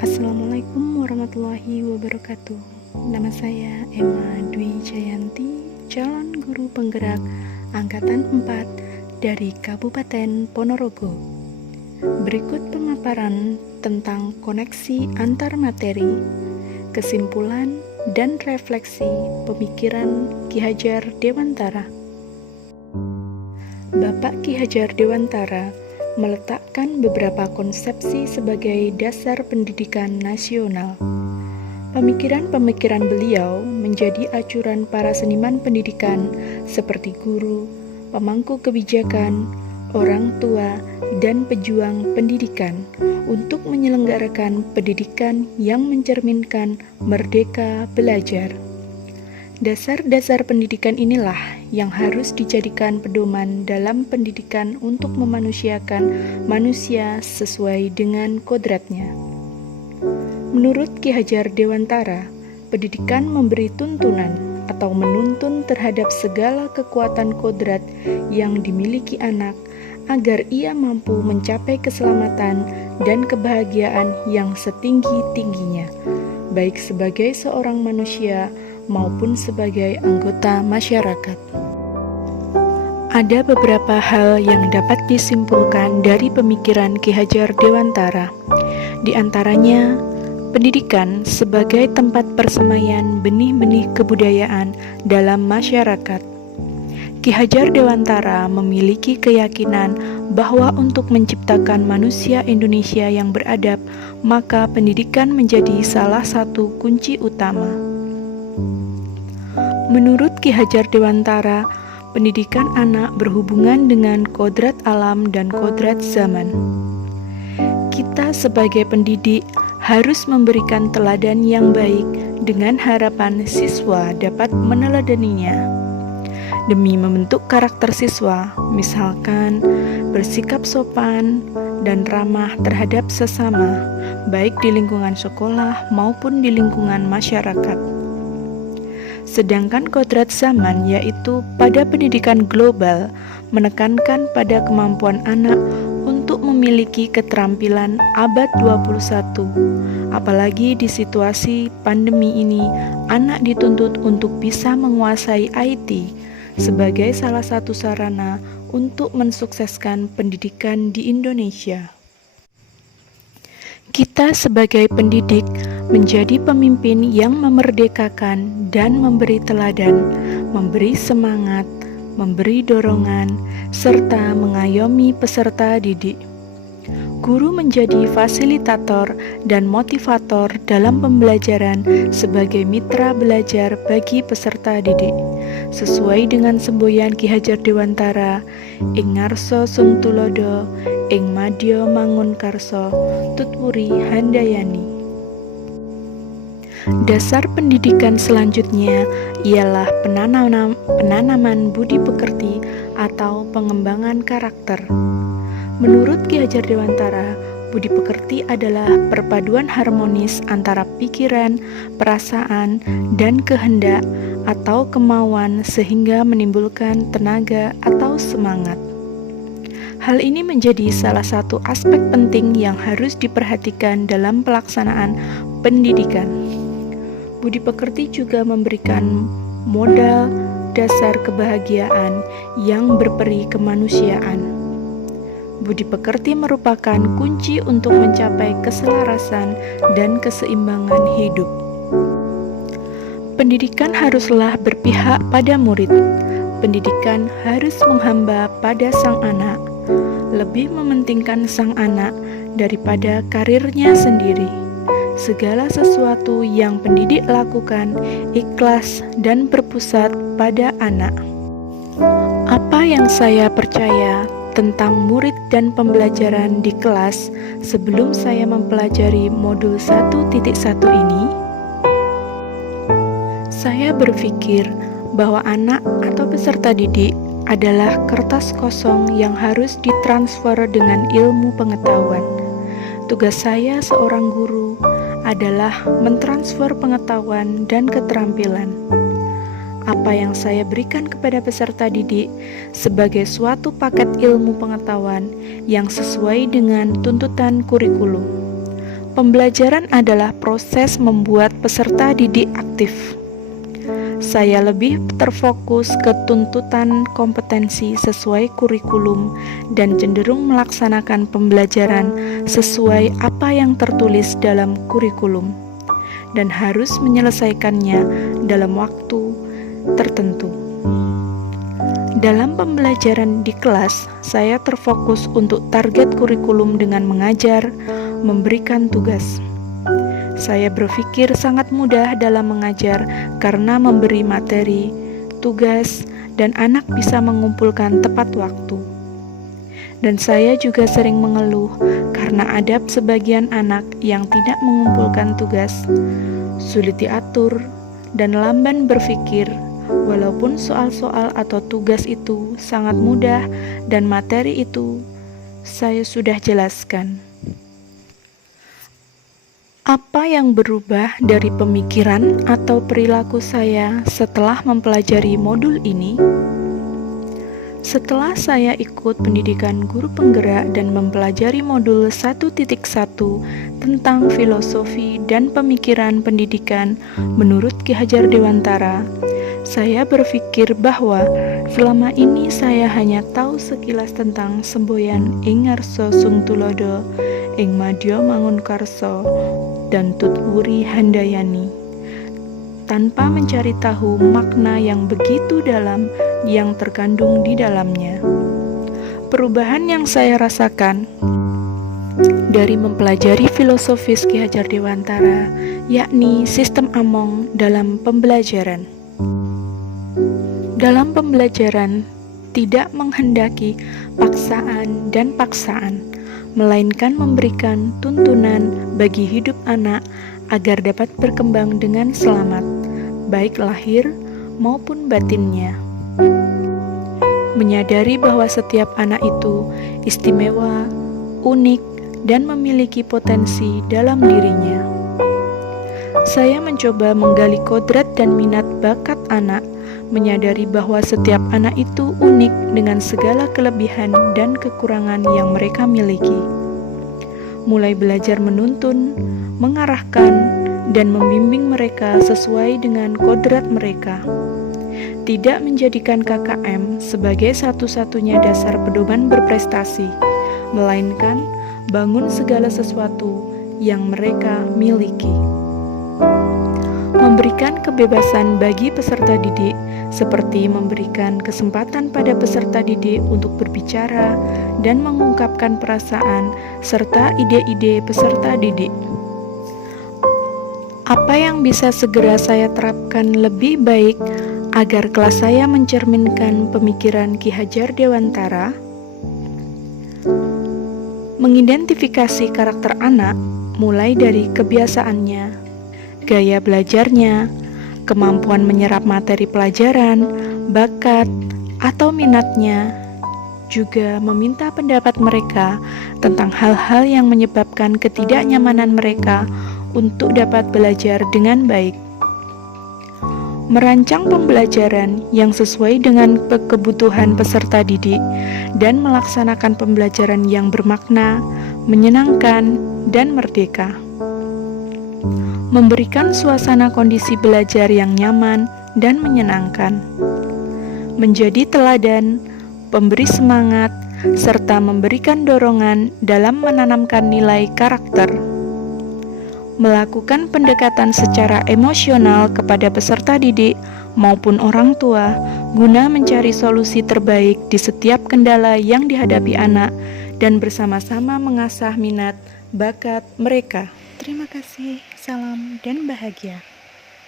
Assalamualaikum warahmatullahi wabarakatuh. Nama saya Emma Dwi Jayanti, calon guru penggerak Angkatan 4 dari Kabupaten Ponorogo. Berikut pemaparan tentang koneksi antar materi, kesimpulan, dan refleksi pemikiran Ki Hajar Dewantara. Bapak Ki Hajar Dewantara meletakkan beberapa konsepsi sebagai dasar pendidikan nasional. Pemikiran-pemikiran beliau menjadi acuran para seniman pendidikan seperti guru, pemangku kebijakan, orang tua, dan pejuang pendidikan untuk menyelenggarakan pendidikan yang mencerminkan merdeka belajar. Dasar-dasar pendidikan inilah yang harus dijadikan pedoman dalam pendidikan untuk memanusiakan manusia sesuai dengan kodratnya. Menurut Ki Hajar Dewantara, pendidikan memberi tuntunan atau menuntun terhadap segala kekuatan kodrat yang dimiliki anak agar ia mampu mencapai keselamatan dan kebahagiaan yang setinggi-tingginya, baik sebagai seorang manusia maupun sebagai anggota masyarakat. Ada beberapa hal yang dapat disimpulkan dari pemikiran Ki Hajar Dewantara. Di antaranya, pendidikan sebagai tempat persemaian benih-benih kebudayaan dalam masyarakat. Ki Hajar Dewantara memiliki keyakinan bahwa untuk menciptakan manusia Indonesia yang beradab, maka pendidikan menjadi salah satu kunci utama. Menurut Ki Hajar Dewantara, pendidikan anak berhubungan dengan kodrat alam dan kodrat zaman. Kita sebagai pendidik harus memberikan teladan yang baik dengan harapan siswa dapat meneladaninya. Demi membentuk karakter siswa, misalkan bersikap sopan dan ramah terhadap sesama, baik di lingkungan sekolah maupun di lingkungan masyarakat. Sedangkan kodrat zaman, yaitu pada pendidikan global, menekankan pada kemampuan anak untuk memiliki keterampilan abad 21. Apalagi di situasi pandemi ini, anak dituntut untuk bisa menguasai IT sebagai salah satu sarana untuk mensukseskan pendidikan di Indonesia. Kita sebagai pendidik menjadi pemimpin yang memerdekakan dan memberi teladan, memberi semangat, memberi dorongan, serta mengayomi peserta didik. Guru menjadi fasilitator dan motivator dalam pembelajaran sebagai mitra belajar bagi peserta didik. Sesuai dengan semboyan Ki Hajar Dewantara, ing ngarsa sung tulodo, ing madya mangun karso, tutwuri handayani. Dasar pendidikan selanjutnya ialah penanaman budi pekerti atau pengembangan karakter. Menurut Ki Hajar Dewantara, budi pekerti adalah perpaduan harmonis antara pikiran, perasaan, dan kehendak atau kemauan sehingga menimbulkan tenaga atau semangat. Hal ini menjadi salah satu aspek penting yang harus diperhatikan dalam pelaksanaan pendidikan. Budi pekerti juga memberikan modal dasar kebahagiaan yang berperi kemanusiaan. Budi pekerti merupakan kunci untuk mencapai keselarasan dan keseimbangan hidup. Pendidikan haruslah berpihak pada murid. Pendidikan harus menghamba pada sang anak, lebih mementingkan sang anak daripada karirnya sendiri. Segala sesuatu yang pendidik lakukan ikhlas dan berpusat pada anak. Apa yang saya percaya tentang murid dan pembelajaran di kelas sebelum saya mempelajari modul 1.1 ini? Saya berpikir bahwa anak atau peserta didik adalah kertas kosong yang harus ditransfer dengan ilmu pengetahuan. Tugas saya seorang guru adalah mentransfer pengetahuan dan keterampilan. Apa yang saya berikan kepada peserta didik sebagai suatu paket ilmu pengetahuan yang sesuai dengan tuntutan kurikulum. Pembelajaran adalah proses membuat peserta didik aktif. Saya lebih terfokus ke tuntutan kompetensi sesuai kurikulum dan cenderung melaksanakan pembelajaran sesuai apa yang tertulis dalam kurikulum dan harus menyelesaikannya dalam waktu tertentu. Dalam pembelajaran di kelas, saya terfokus untuk target kurikulum dengan mengajar, memberikan tugas. Saya berpikir sangat mudah dalam mengajar karena memberi materi, tugas, dan anak bisa mengumpulkan tepat waktu. Dan saya juga sering mengeluh karena ada sebagian anak yang tidak mengumpulkan tugas, sulit diatur, dan lamban berpikir, walaupun soal-soal atau tugas itu sangat mudah dan materi itu saya sudah jelaskan. Apa yang berubah dari pemikiran atau perilaku saya setelah mempelajari modul ini? Setelah saya ikut pendidikan guru penggerak dan mempelajari modul 1.1 tentang filosofi dan pemikiran pendidikan menurut Ki Hajar Dewantara, saya berpikir bahwa selama ini saya hanya tahu sekilas tentang semboyan ing ngarsa sung tulodo, ing madya mangunkarsa, dan tutwuri handayani, tanpa mencari tahu makna yang begitu dalam yang terkandung di dalamnya. Perubahan yang saya rasakan dari mempelajari filosofis Ki Hajar Dewantara, yakni sistem Among dalam pembelajaran. Dalam pembelajaran, tidak menghendaki paksaan dan paksaan, melainkan memberikan tuntunan bagi hidup anak agar dapat berkembang dengan selamat, baik lahir maupun batinnya. Menyadari bahwa setiap anak itu istimewa, unik, dan memiliki potensi dalam dirinya. Saya mencoba menggali kodrat dan minat bakat anak, menyadari bahwa setiap anak itu unik dengan segala kelebihan dan kekurangan yang mereka miliki. Mulai belajar menuntun, mengarahkan, dan membimbing mereka sesuai dengan kodrat mereka. Tidak menjadikan KKM sebagai satu-satunya dasar pedoman berprestasi, melainkan bangun segala sesuatu yang mereka miliki. Memberikan kebebasan bagi peserta didik, seperti memberikan kesempatan pada peserta didik untuk berbicara dan mengungkapkan perasaan serta ide-ide peserta didik. Apa yang bisa segera saya terapkan lebih baik agar kelas saya mencerminkan pemikiran Ki Hajar Dewantara? Mengidentifikasi karakter anak mulai dari kebiasaannya, gaya belajarnya, kemampuan menyerap materi pelajaran, bakat, atau minatnya, juga meminta pendapat mereka tentang hal-hal yang menyebabkan ketidaknyamanan mereka untuk dapat belajar dengan baik. Merancang pembelajaran yang sesuai dengan kebutuhan peserta didik dan melaksanakan pembelajaran yang bermakna, menyenangkan, dan merdeka. Memberikan suasana kondisi belajar yang nyaman dan menyenangkan. Menjadi teladan, pemberi semangat, serta memberikan dorongan dalam menanamkan nilai karakter. Melakukan pendekatan secara emosional kepada peserta didik maupun orang tua guna mencari solusi terbaik di setiap kendala yang dihadapi anak dan bersama-sama mengasah minat bakat mereka. Terima kasih, salam dan bahagia.